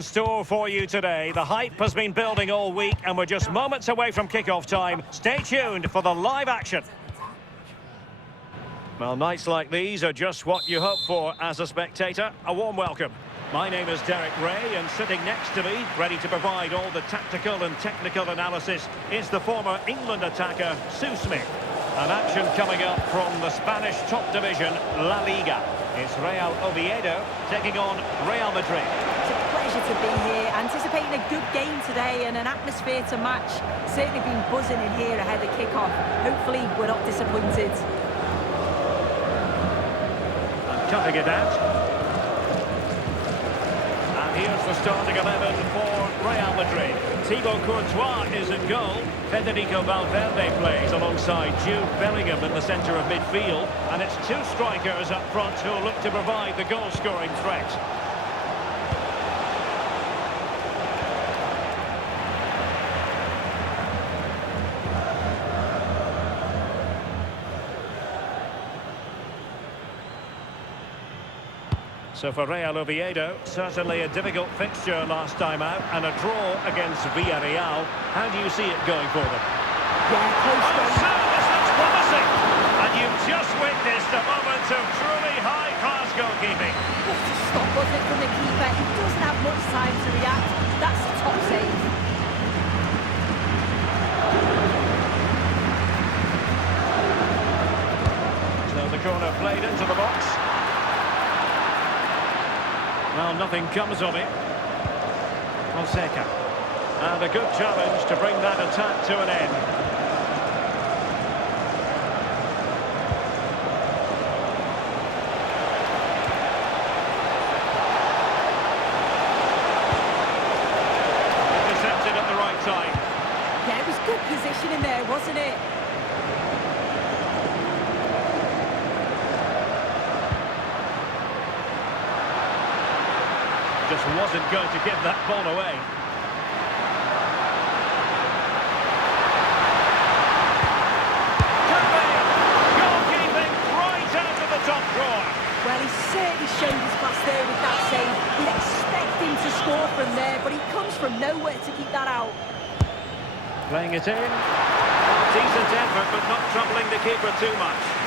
Store for you today. The hype has been building all week and we're just moments away from kickoff time. Stay tuned for the live action. Well, nights like these are just what you hope for as a spectator. A warm welcome. My name is Derek Ray, and sitting next to me, ready to provide all the tactical and technical analysis, is the former England attacker, Sue Smith. An action coming up from the Spanish top division, La Liga. It's Real Oviedo taking on Real Madrid. It's a pleasure to be here, anticipating a good game today and an atmosphere to match. Certainly been buzzing in here ahead of kick-off. Hopefully we're not disappointed. And cutting it out. Here's the starting 11 for Real Madrid. Thibaut Courtois is in goal. Federico Valverde plays alongside Jude Bellingham in the centre of midfield. And it's two strikers up front who look to provide the goal-scoring threat. So for Real Oviedo, certainly a difficult fixture last time out, and a draw against Villarreal. How do you see it going for them? Yeah, close game. So this looks promising. And you've just witnessed a moment of truly high-class goalkeeping. Just to stop, wasn't it, from the keeper? He doesn't have much time to react. That's a top save. So the corner played into the box. Well, nothing comes of it. Fonseca. And a good challenge to bring that attack to an end. Intercepted at the right time. Yeah, it was good positioning there, wasn't it? Just wasn't going to give that ball away. Goalkeeping right out of the top drawer. Well, he certainly showed his class there with that save. We'd expect him to score from there, but he comes from nowhere to keep that out. Playing it in. Decent effort, but not troubling the keeper too much.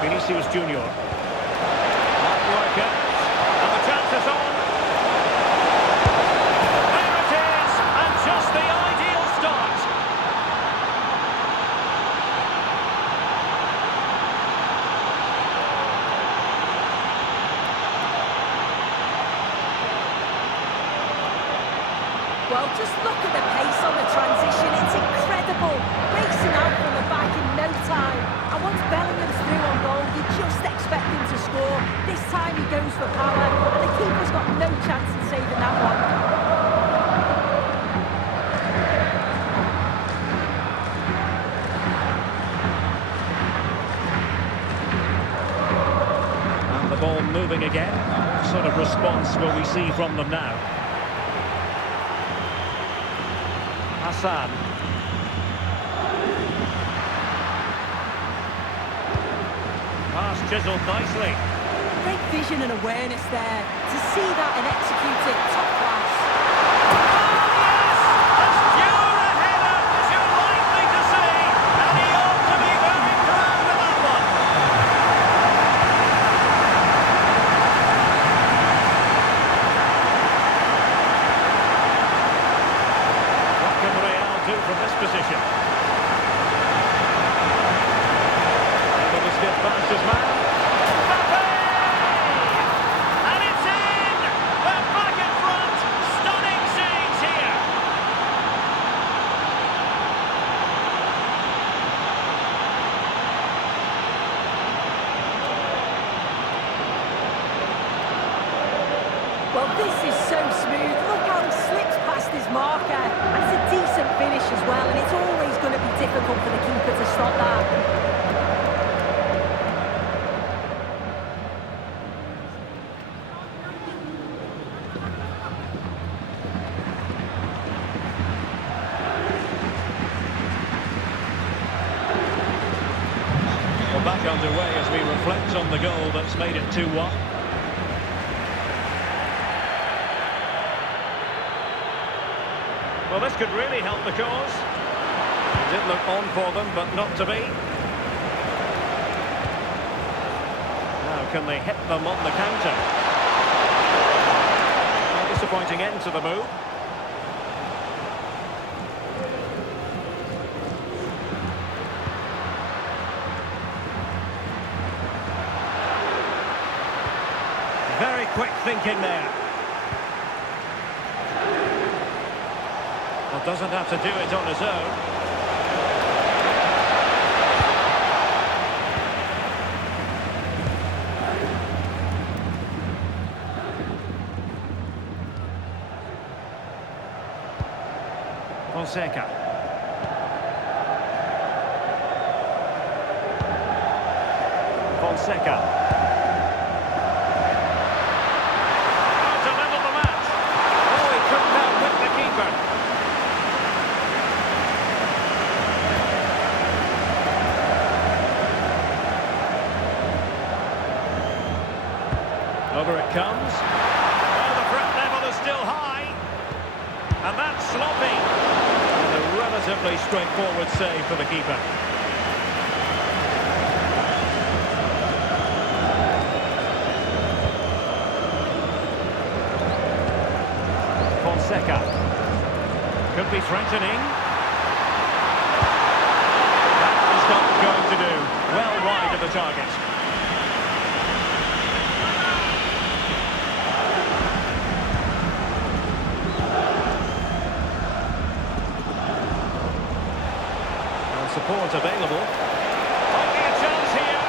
Vinicius Junior. Hard worker. And the chance is on. There it is! And just the ideal start. Well, just look at the pace on the transition. It's incredible. Racing out from the back in no time. And once Bellingham's through on goal, you just expect him to score. This time he goes for power, and the keeper's got no chance in saving that one. And the ball moving again. What sort of response will we see from them now? Hassan. Pass chiseled nicely. Great vision and awareness there. To see that and execute it, top class. Oh, yes! A pure header, as you're likely to see. And he ought to be very proud of that one. What can Real do from this position? Able to skip past his man. And it's in! They're back in front. Stunning scenes here. Well, this is so smooth. Look how he slips past his marker. And it's a decent finish as well, and it's always going to be difficult for the keeper to stop that. Back underway as we reflect on the goal that's made it 2-1. Well, this could really help the cause. It did look on for them, but not to be. Now, can they hit them on the counter? A disappointing end to the move. Very quick thinking there. Well, doesn't have to do it on his own. Fonseca. Fonseca. Over it comes. Oh, the threat level is still high. And that's sloppy. And a relatively straightforward save for the keeper. Fonseca. Could be threatening. That is not going to do. Well wide of the target. Support available. Might be a chance here.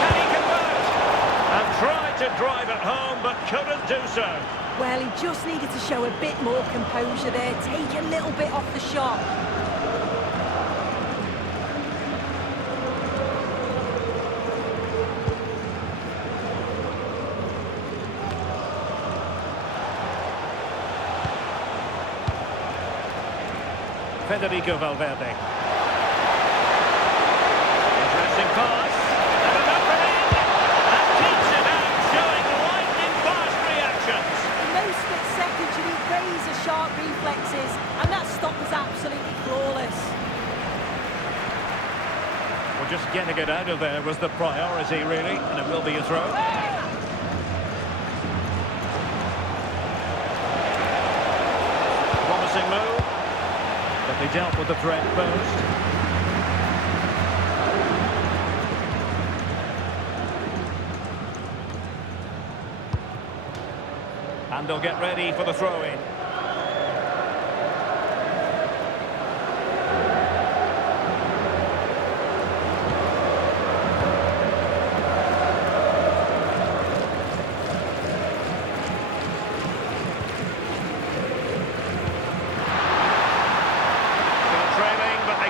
Can he convert? And tried to drive it home, but couldn't do so. Well, he just needed to show a bit more composure there, take a little bit off the shot. Federico Valverde. Interesting pass. And an opening. And keeps it out, showing lightning fast reactions. In those split seconds, you need razor-sharp reflexes, and that stop was absolutely flawless. Well, just getting it out of there was the priority, really, and it will be a throw. Promising move. But they dealt with the threat posed. And they'll get ready for the throw-in.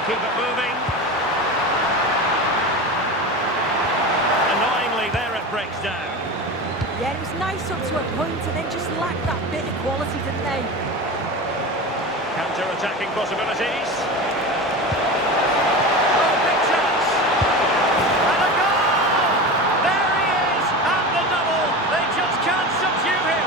Keep it moving. Annoyingly, there it breaks down. Yeah, it was nice up to a point, and then just lacked that bit of quality, didn't they? Counter-attacking possibilities. Oh, big chance. And a goal! There he is, and the double. They just can't subdue him.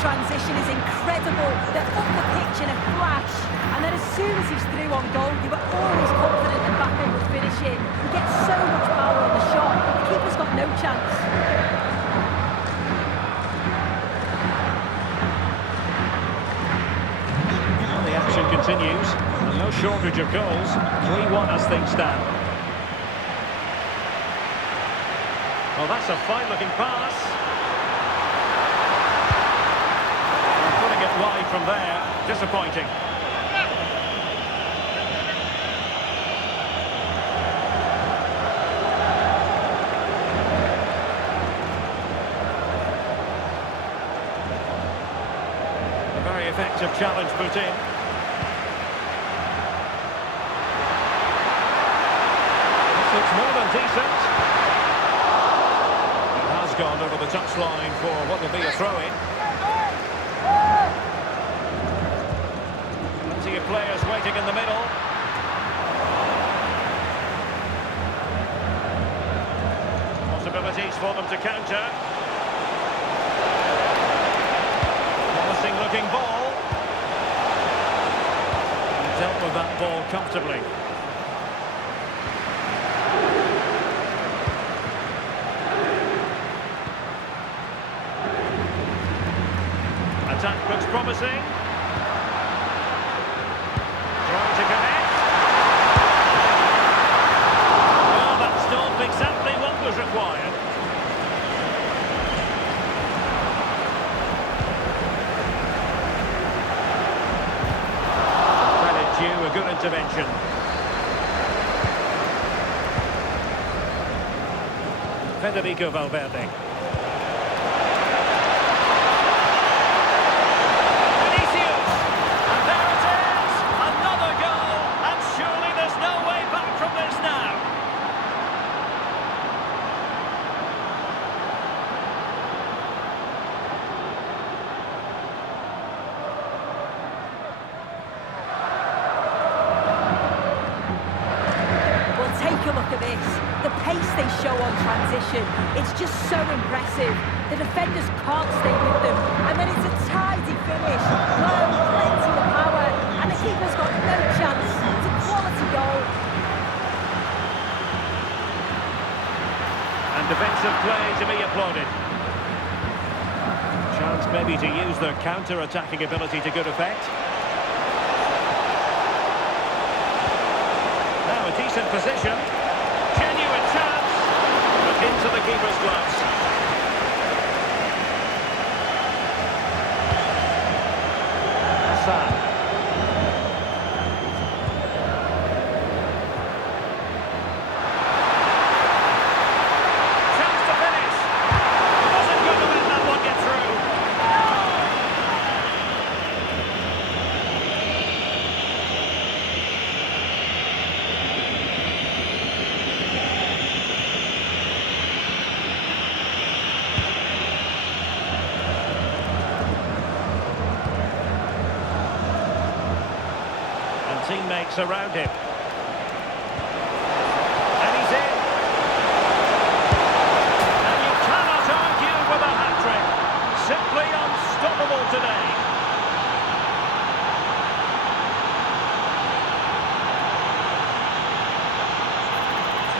Transition is incredible. They're up the pitch in a flash, and then as soon as he's through on goal, you were always confident the back end would finish it. He gets so much power on the shot, the keeper's got no chance. Well, the action continues, and no shortage of goals. 3-1 as things stand. Well, that's a fine-looking pass. Wide from there, disappointing. A very effective challenge put in. This looks more than gone over the touchline for what will be a throw-in. Plenty of players waiting in the middle. Possibilities for them to counter. Promising looking ball. Dealt with that ball comfortably. Attack looks promising. Trying to connect. Well, that stopped exactly what was required. Credit due, a good intervention. Federico Valverde. Take a look at this. The pace they show on transition, it's just so impressive. The defenders can't stay with them. And then it's a tidy finish. Low, plenty of power. And the keeper's got no chance. It's a quality goal. And defensive play to be applauded. Chance maybe to use their counter-attacking ability to good effect. Now a decent position. Genuine chance. But into the keeper's gloves. Hassan. Chance to finish. Wasn't going to let that one get through. Teammates around him. And he's in. And you cannot argue with a hat-trick. Simply unstoppable today.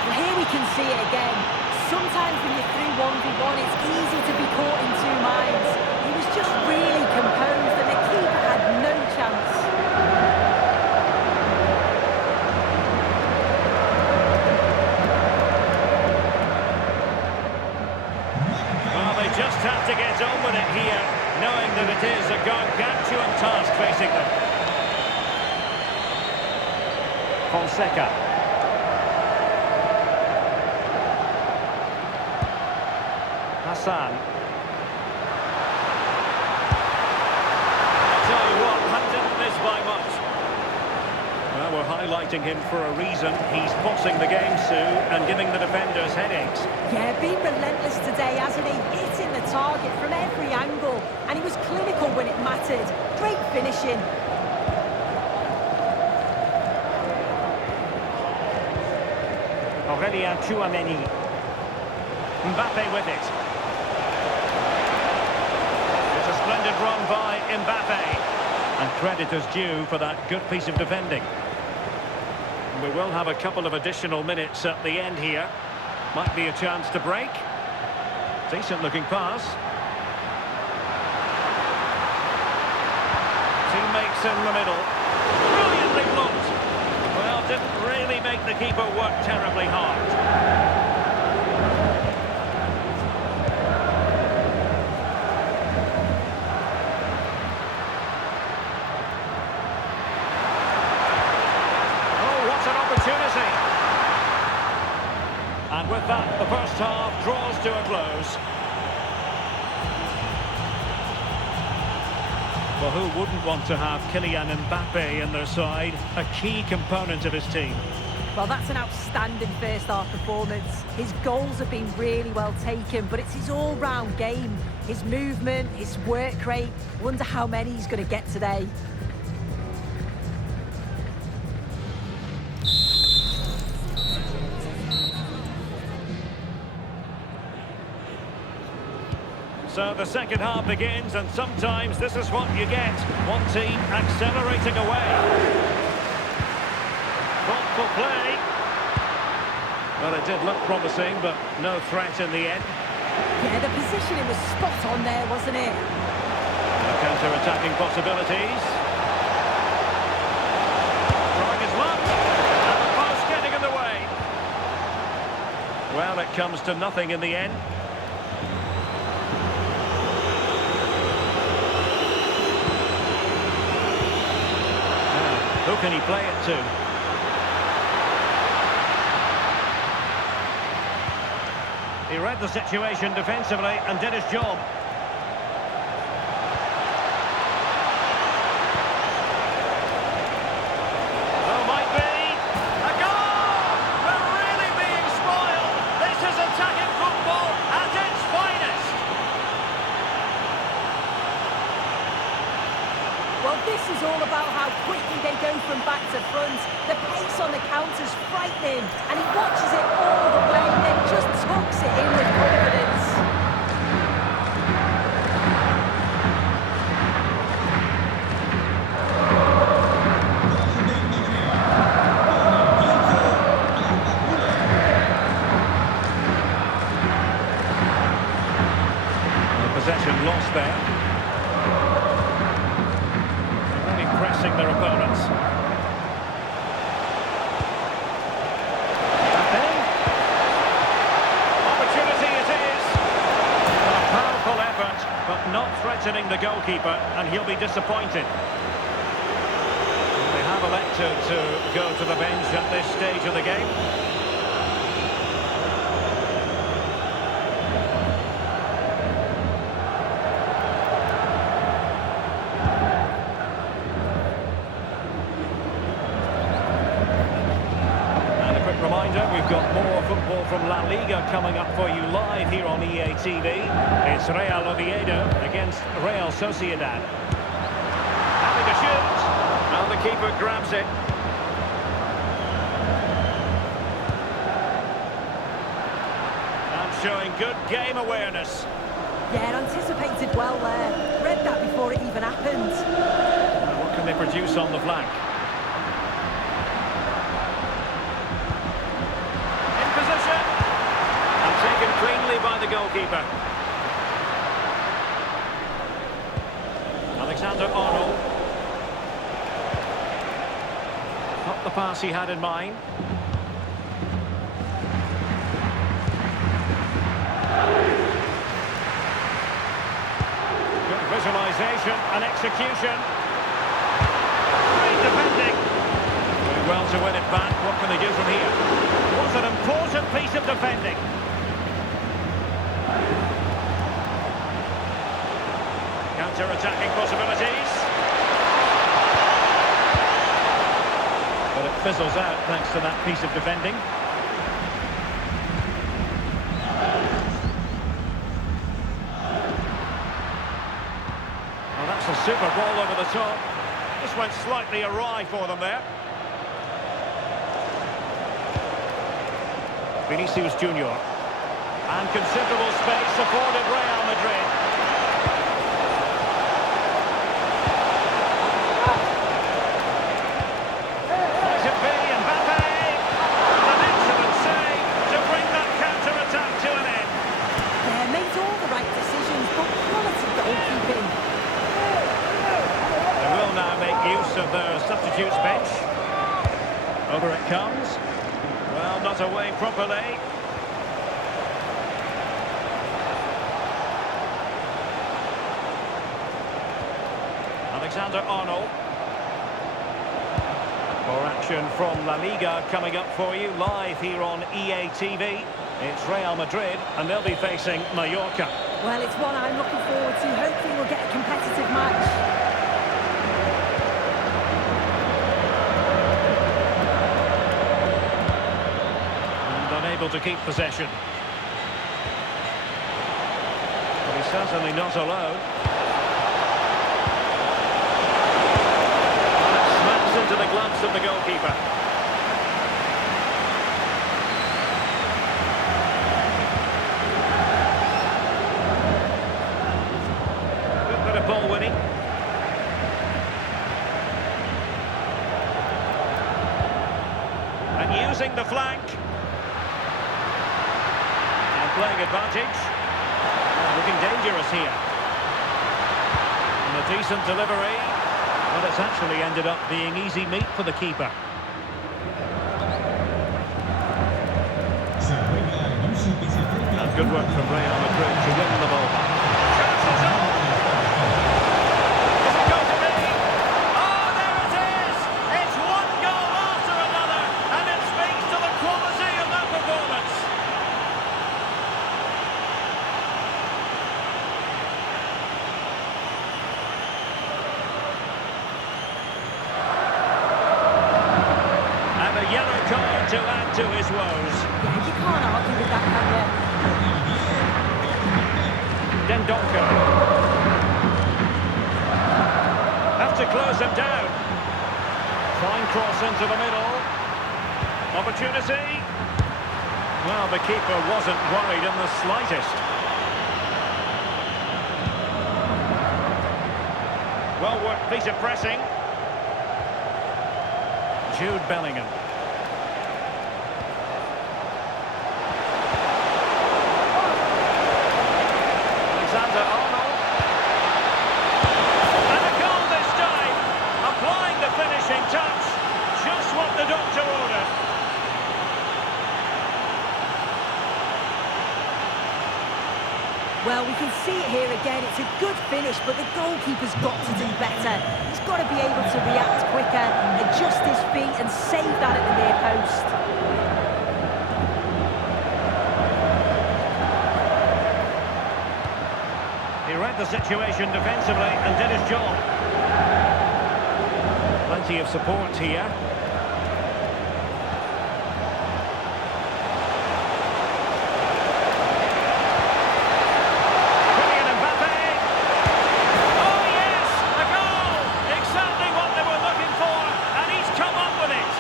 Well, here we can see it again. Sometimes when you're through 1v1, it's easy to be caught in two minds. He was just really composed and the keeper had no chance. Just have to get on with it here, knowing that it is a gargantuan task facing them. Fonseca. Hassan. I tell you what, that didn't miss by much. Well, we're highlighting him for a reason. He's bossing the game, Sue, and giving the defenders headaches. Yeah, been relentless today, hasn't he? Hitting the target from every angle. And he was clinical when it mattered. Great finishing. Aurélien Tchouameni. Mbappe with it. It's a splendid run by Mbappe. And credit is due for that good piece of defending. We will have a couple of additional minutes at the end here. Might be a chance to break. Decent looking pass. Teammates in the middle. Brilliantly blocked. Well, didn't really make the keeper work terribly hard. And with that, the first half draws to a close. Well, who wouldn't want to have Kylian Mbappe in their side, a key component of his team? Well, that's an outstanding first-half performance. His goals have been really well taken, but it's his all-round game. His movement, his work rate. Wonder how many he's going to get today. So the second half begins, and sometimes this is what you get. One team accelerating away. Thoughtful play. Well, it did look promising, but no threat in the end. Yeah, the positioning was spot on there, wasn't it? No counter-attacking possibilities. Trying his luck. And the post getting in the way. Well, it comes to nothing in the end. Who can he play it to? He read the situation defensively and did his job. Oh, might be a goal! We're really being spoiled. This is attacking football at its finest. Well, this is all about how quickly they go from back to front. The pace on the counter's frightening, and he watches it all the way, then just tucks it in with confidence. The possession lost there. Pressing their opponents. And then, opportunity it is. A powerful effort, but not threatening the goalkeeper, and he'll be disappointed. They have elected to go to the bench at this stage of the game. Reminder, we've got more football from La Liga coming up for you live here on EA TV. It's Real Oviedo against Real Sociedad. Having a shoot. Now the keeper grabs it. And showing good game awareness. Yeah, anticipated well there. Read that before it even happened. What can they produce on the flank? Taken cleanly by the goalkeeper. Alexander-Arnold. Not the pass he had in mind. Good visualization and execution. Great defending. Doing well to win it back. What can they do from here? Was an important piece of defending. Counter-attacking possibilities. But it fizzles out thanks to that piece of defending. Well, that's a super ball over the top. Just went slightly awry for them there. Vinicius Junior. And considerable space afforded Real Madrid. Of the substitutes bench. Over it comes. Well, not away properly. Alexander-Arnold. More action from La Liga coming up for you live here on EA TV. It's Real Madrid and they'll be facing Mallorca. Well, it's one I'm looking forward to. Hopefully we'll get a competitive match. able to keep possession. But he's certainly not alone. That smacks into the gloves of the goalkeeper. Good bit of ball winning. And using the flank. And playing advantage. Looking dangerous here. And a decent delivery. But it's actually ended up being easy meat for the keeper. And good work from Real Madrid to win the ball back. Chances on! Is it going to be? Oh, there it is! It's one goal after another, and it speaks to the quality of that performance. And a yellow card to add to his woes. Yeah, you can't argue with that, can you? Dendonka. Have to close him down. Fine cross into the middle. Opportunity. Well, the keeper wasn't worried in the slightest. Well worked piece of pressing. Jude Bellingham. And a goal this time, applying the finishing touch, just what the doctor ordered. Well, we can see it here again. It's a good finish, but the goalkeeper's got to do better. He's got to be able to react quicker, adjust his feet and save that at the near post. He read the situation defensively and did his job. Plenty of support here. Kylian Mbappe. Oh yes, a goal! Exactly what they were looking for, and he's come up with it.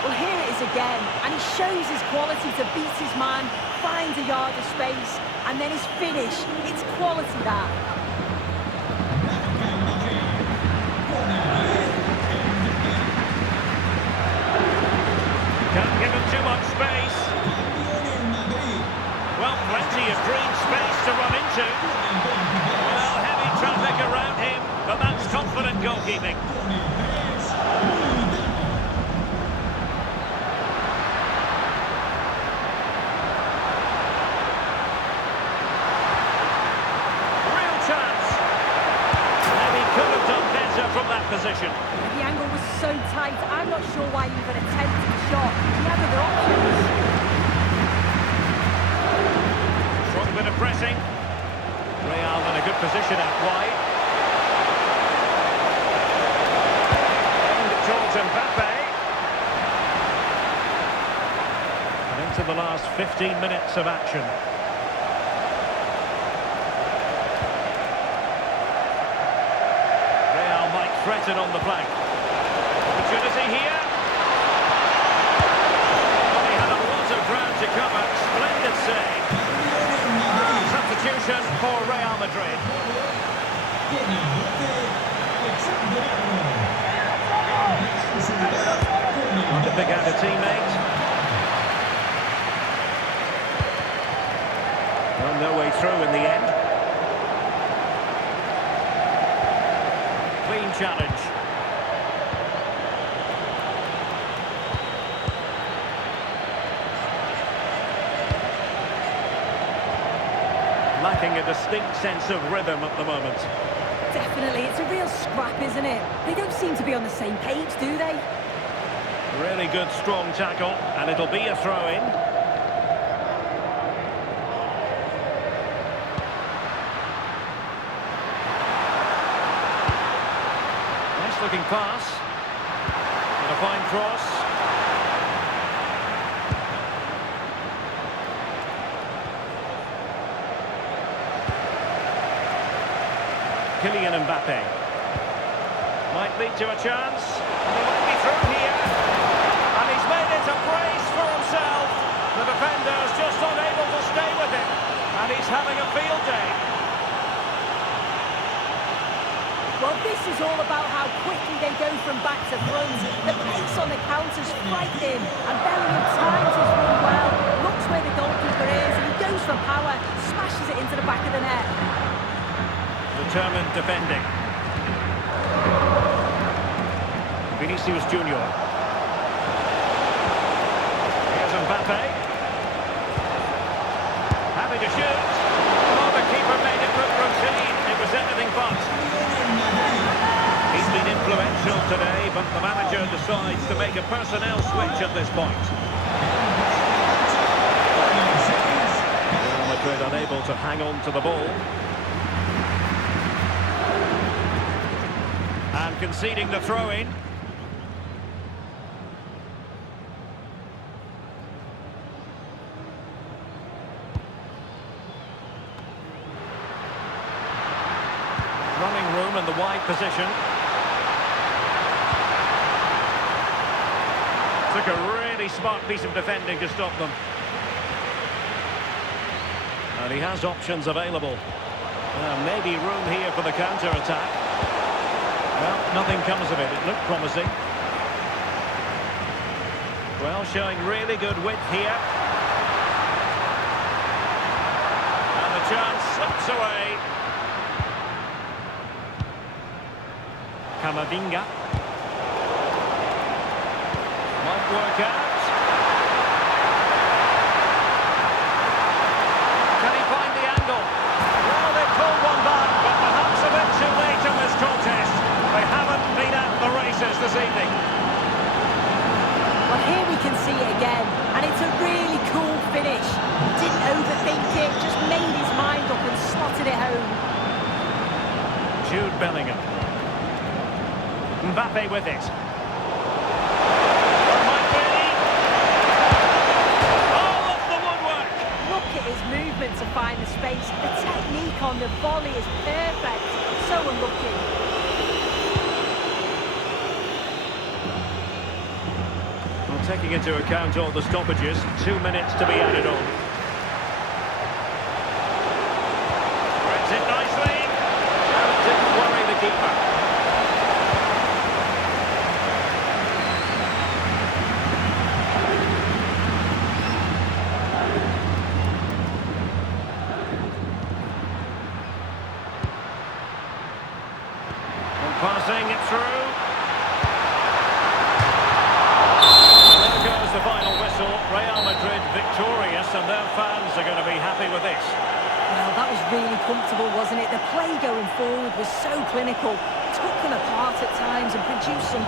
Well, here it is again, and he shows his quality to beat his man, finds a yard of space, and then his finish. It's quality, that. Can't give him too much space. Well, plenty of green space to run into. Well, heavy traffic around him, but that's confident goalkeeping. Real chance. Maybe could have done better from that position. The angle was so tight, I'm not sure why he even attempted the shot. He had other options. Strong bit of pressing. Real in a good position out wide. And towards Mbappe. And into the last 15 minutes of action. Real might threaten on the flank. Opportunity here. Well, he had a lot of ground to cover. Splendid save. Substitution for Real Madrid. To pick out a teammate. Well, no way through in the end. Clean challenge. Lacking a distinct sense of rhythm at the moment. Definitely, it's a real scrap, isn't it? They don't seem to be on the same page, do they? Really good, strong tackle, and it'll be a throw-in. Nice looking pass. And a a fine cross. Kylian Mbappe. Might lead to a chance. He might be through here. And he's made it a brace for himself. The defender's just unable to stay with him. And he's having a field day. Well, this is all about how quickly they go from back to front. The pace on the counter's frightening, and Bellingham times his run well, looks where the goalkeeper is, and he goes for power, smashes it into the back of the net. Determined defending. Vinicius Junior. Here's Mbappe. Happy to shoot. Oh, the keeper made it look routine. It was anything but. He's been influential today, but the manager decides to make a personnel switch at this point. Real Madrid unable to hang on to the ball. And conceding the throw-in. Running room in the wide position. Took a really smart piece of defending to stop them. And he has options available. Maybe room here for the counter-attack. Well, nothing comes of it. It looked promising. Well, showing really good width here. And the chance slips away. Camavinga. Might work out. Can he find the angle? Well, they pulled one back, but perhaps a bit too late in this contest. They haven't been at the races this evening. Well, here we can see it again, and it's a really cool finish. Didn't overthink it, just made his mind up and slotted it home. Jude Bellingham. Mbappe with it. What might be? All of the woodwork. Look at his movement to find the space. The technique on the volley is perfect. So unlucky. Well, taking into account all the stoppages, 2 minutes to be added on. Threads it nicely. And it didn't worry the keeper. Passing it through. And there goes the final whistle. Real Madrid victorious, and their fans are going to be happy with this. Well, that was really comfortable, wasn't it? The play going forward was so clinical. Took them apart at times and produced some...